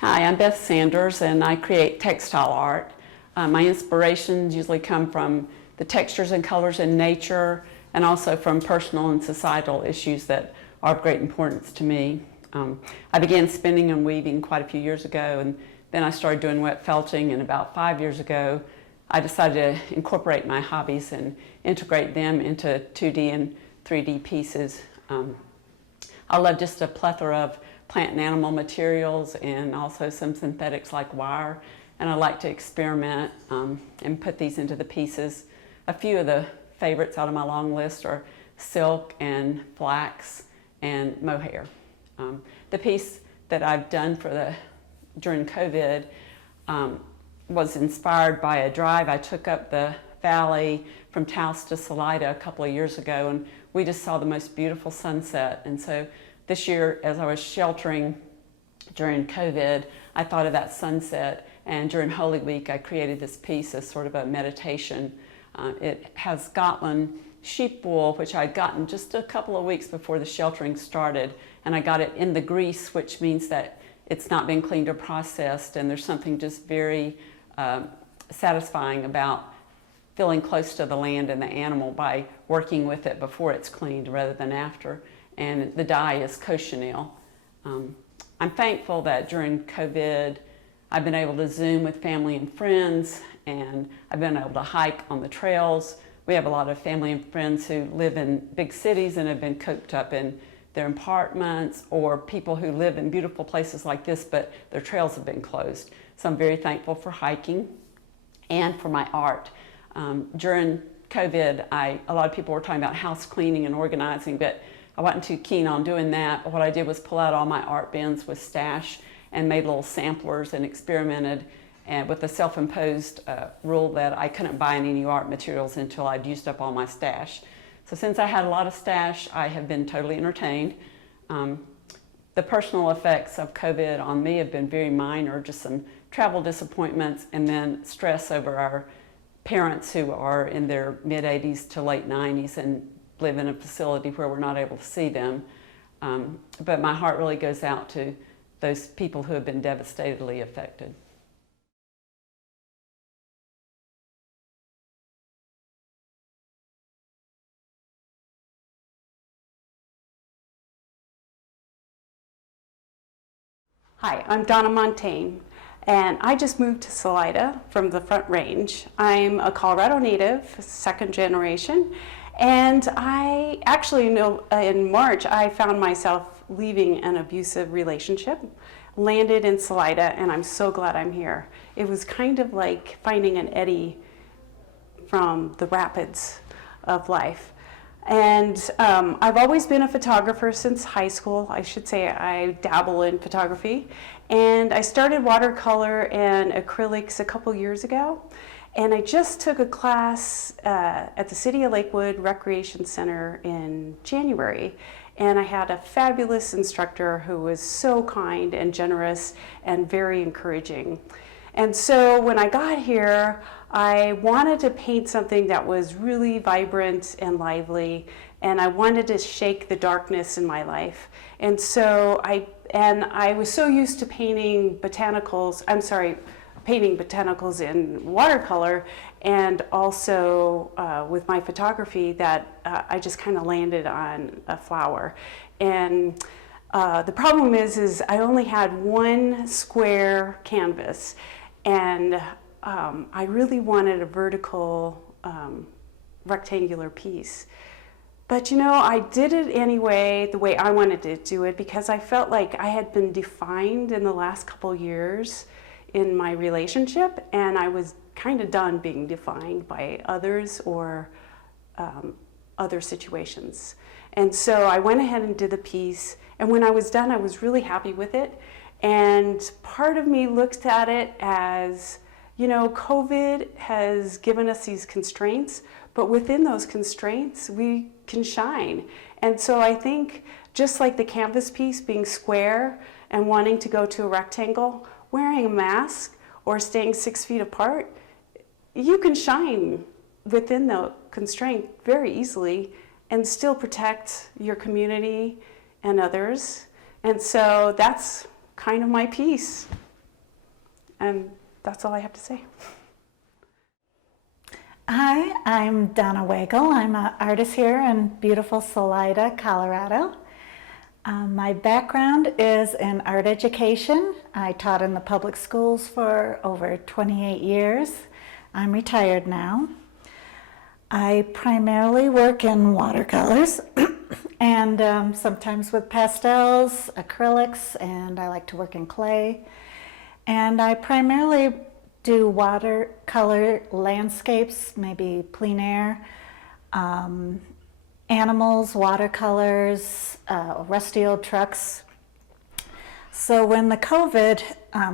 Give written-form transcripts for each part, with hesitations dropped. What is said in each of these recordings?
Hi, I'm Beth Sanders and I create textile art. My inspirations usually come from the textures and colors in nature and also from personal and societal issues that are of great importance to me. I began spinning and weaving quite a few years ago, and then I started doing wet felting, and about 5 years ago I decided to incorporate my hobbies and integrate them into 2D and 3D pieces. I love just a plethora of plant and animal materials and also some synthetics like wire, and I like to experiment and put these into the pieces. A few of the favorites out of my long list are silk and flax and mohair. The piece that I've done during COVID was inspired by a drive I took up the valley from Taos to Salida a couple of years ago, and we just saw the most beautiful sunset. And so this year, as I was sheltering during COVID, I thought of that sunset, and during Holy Week I created this piece as sort of a meditation. It has Scotland sheep wool, which I'd gotten just a couple of weeks before the sheltering started, and I got it in the grease, which means that it's not been cleaned or processed, and there's something just very satisfying about feeling close to the land and the animal by working with it before it's cleaned rather than after. And the dye is cochineal. I'm thankful that during COVID I've been able to Zoom with family and friends, and I've been able to hike on the trails. We have a lot of family and friends who live in big cities and have been cooped up in their apartments, or people who live in beautiful places like this but their trails have been closed. So I'm very thankful for hiking and for my art. During COVID, a lot of people were talking about house cleaning and organizing, but I wasn't too keen on doing that. But what I did was pull out all my art bins with stash and made little samplers and experimented with the self-imposed rule that I couldn't buy any new art materials until I'd used up all my stash. So since I had a lot of stash, I have been totally entertained. The personal effects of COVID on me have been very minor, just some travel disappointments and then stress over our parents who are in their mid-80s to late 90s and live in a facility where we're not able to see them. But my heart really goes out to those people who have been devastatedly affected. Hi, I'm Donna Montaigne, and I just moved to Salida from the Front Range. I'm a Colorado native, second generation, and I actually know in March I found myself leaving an abusive relationship, landed in Salida, and I'm so glad I'm here. It was kind of like finding an eddy from the rapids of life. And I've always been a photographer since high school. I should say I dabble in photography. And I started watercolor and acrylics a couple years ago. And I just took a class at the City of Lakewood Recreation Center in January. And I had a fabulous instructor who was so kind and generous and very encouraging. And so when I got here, I wanted to paint something that was really vibrant and lively, and I wanted to shake the darkness in my life. And so I was so used to painting botanicals in watercolor and also with my photography that I just kind of landed on a flower. And the problem is I only had one square canvas, and I really wanted a vertical rectangular piece. But you know, I did it anyway, the way I wanted to do it, because I felt like I had been defined in the last couple years in my relationship, and I was kind of done being defined by others or other situations. And so I went ahead and did the piece, and when I was done, I was really happy with it. And part of me looked at it as, you know, COVID has given us these constraints, but within those constraints, we can shine. And so I think just like the canvas piece being square and wanting to go to a rectangle, wearing a mask or staying 6 feet apart, you can shine within the constraint very easily and still protect your community and others. And so that's kind of my piece. And that's all I have to say. Hi, I'm Donna Wagle. I'm an artist here in beautiful Salida, Colorado. My background is in art education. I taught in the public schools for over 28 years. I'm retired now. I primarily work in watercolors and sometimes with pastels, acrylics, and I like to work in clay. And I primarily do watercolor landscapes, maybe plein air, animals, watercolors, rusty old trucks. So when the COVID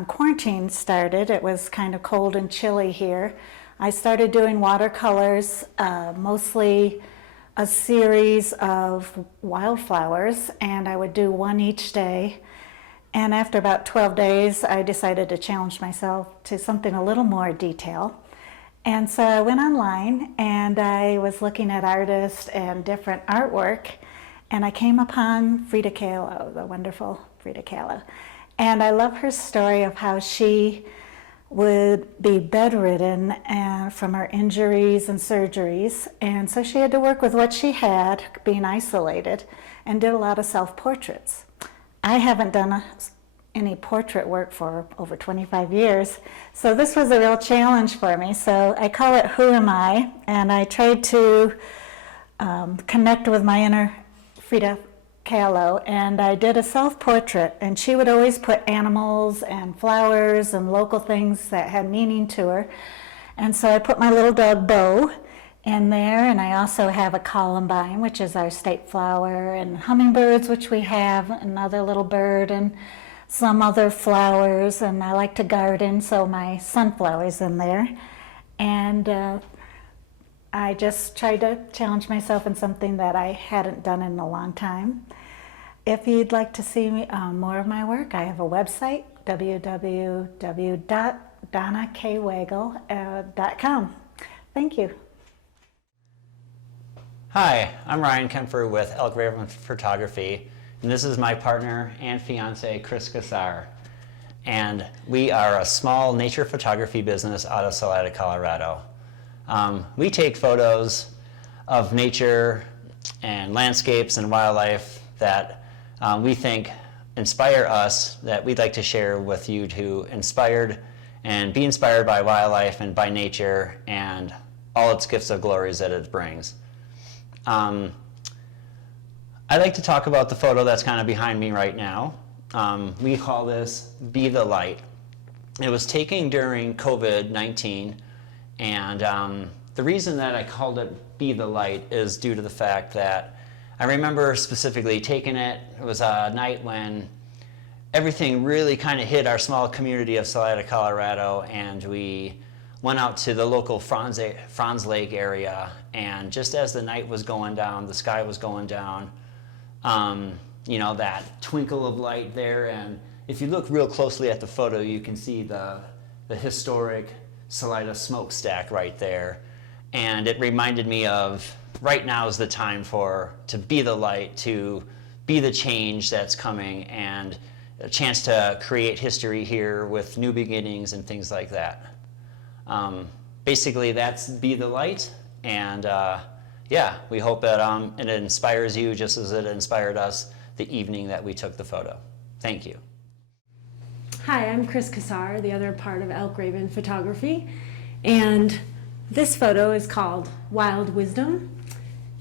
quarantine started, it was kind of cold and chilly here. I started doing watercolors, mostly a series of wildflowers, and I would do one each day. And after about 12 days, I decided to challenge myself to something a little more detail. And so I went online and I was looking at artists and different artwork, and I came upon Frida Kahlo, the wonderful Frida Kahlo. And I love her story of how she would be bedridden from her injuries and surgeries. And so she had to work with what she had, being isolated, and did a lot of self-portraits. I haven't done any portrait work for over 25 years, so this was a real challenge for me. So I call it Who Am I? And I tried to connect with my inner Frida Kahlo, and I did a self-portrait, and she would always put animals and flowers and local things that had meaning to her. And so I put my little dog Bo in there, and I also have a columbine, which is our state flower, and hummingbirds, which we have, another little bird, and some other flowers, and I like to garden, so my sunflower's in there. And I just tried to challenge myself in something that I hadn't done in a long time. If you'd like to see more of my work, I have a website, www.donnakwagel.com. Thank you. Hi, I'm Ryan Kemper with Elk Raven Photography, and this is my partner and fiance, Chris Cassar. And we are a small nature photography business out of Salida, Colorado. We take photos of nature and landscapes and wildlife that we think inspire us, that we'd like to share with you to be inspired by wildlife and by nature and all its gifts of glories that it brings. I'd like to talk about the photo that's kind of behind me right now. We call this Be the Light. It was taken during COVID-19, and the reason that I called it Be the Light is due to the fact that I remember specifically taking it. It was a night when everything really kind of hit our small community of Salida, Colorado, and we went out to the local Franz Lake area, and just as the night was going down, the sky was going down, you know, that twinkle of light there, and if you look real closely at the photo, you can see the historic Salida smokestack right there, and it reminded me of right now is the time to be the light, to be the change that's coming, and a chance to create history here with new beginnings and things like that. Basically, that's Be the Light, and yeah, we hope that it inspires you just as it inspired us the evening that we took the photo. Thank you. Hi, I'm Chris Cassar, the other part of Elk Raven Photography, and this photo is called Wild Wisdom.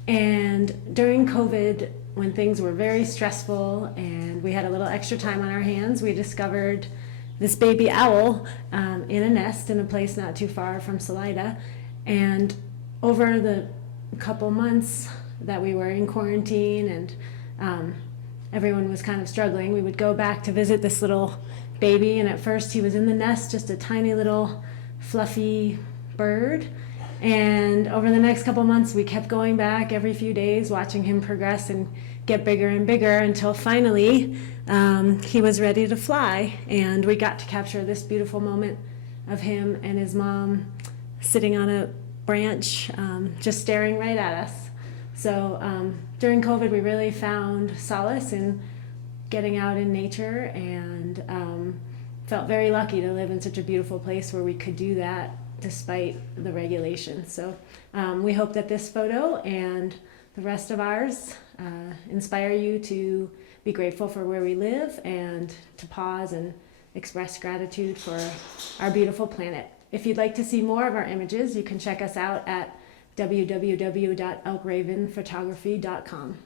And during COVID, when things were very stressful and we had a little extra time on our hands, we discovered this baby owl in a nest in a place not too far from Salida. And over the couple months that we were in quarantine and everyone was kind of struggling, we would go back to visit this little baby, and at first he was in the nest, just a tiny little fluffy bird. And over the next couple months, we kept going back every few days, watching him progress and get bigger and bigger until finally he was ready to fly. And we got to capture this beautiful moment of him and his mom sitting on a branch, just staring right at us. So during COVID, we really found solace in getting out in nature and felt very lucky to live in such a beautiful place where we could do that despite the regulations. So we hope that this photo and the rest of ours inspire you to be grateful for where we live and to pause and express gratitude for our beautiful planet. If you'd like to see more of our images, you can check us out at www.elkravenphotography.com.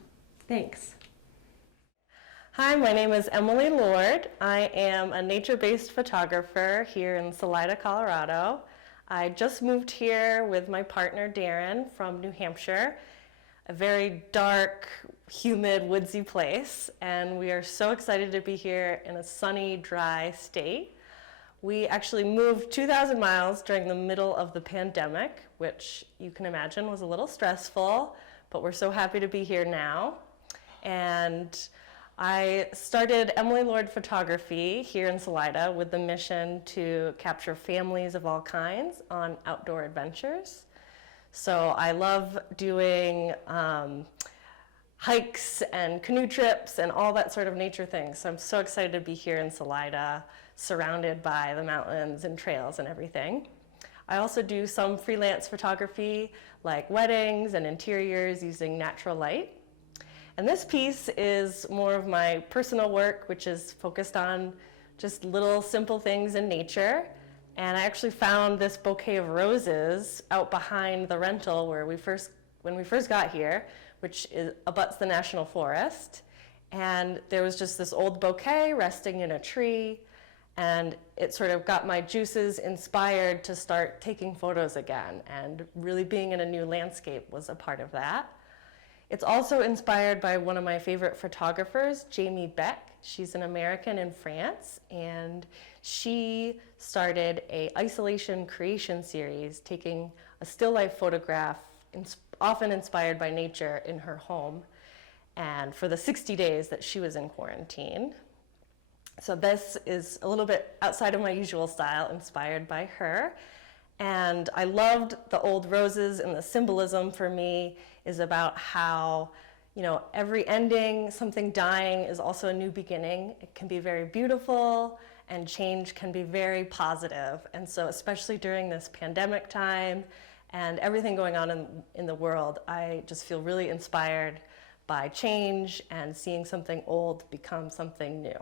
Thanks. Hi, my name is Emily Lord. I am a nature-based photographer here in Salida, Colorado. I just moved here with my partner Darren from New Hampshire, a very dark, humid, woodsy place, and we are so excited to be here in a sunny, dry state. We actually moved 2,000 miles during the middle of the pandemic, which you can imagine was a little stressful, but we're so happy to be here now. And I started Emily Lord Photography here in Salida with the mission to capture families of all kinds on outdoor adventures. So I love doing hikes and canoe trips and all that sort of nature things. So I'm so excited to be here in Salida, surrounded by the mountains and trails and everything. I also do some freelance photography like weddings and interiors using natural light. And this piece is more of my personal work, which is focused on just little simple things in nature. And I actually found this bouquet of roses out behind the rental when we first got here, which abuts the National Forest. And there was just this old bouquet resting in a tree, and it sort of got my juices inspired to start taking photos again, and really being in a new landscape was a part of that. It's also inspired by one of my favorite photographers, Jamie Beck. She's an American in France, and she started an isolation creation series, taking a still life photograph, often inspired by nature, in her home, and for the 60 days that she was in quarantine. So this is a little bit outside of my usual style, inspired by her. And I loved the old roses, and the symbolism for me is about how, every ending, something dying is also a new beginning. It can be very beautiful, and change can be very positive. And so especially during this pandemic time and everything going on in the world, I just feel really inspired by change and seeing something old become something new.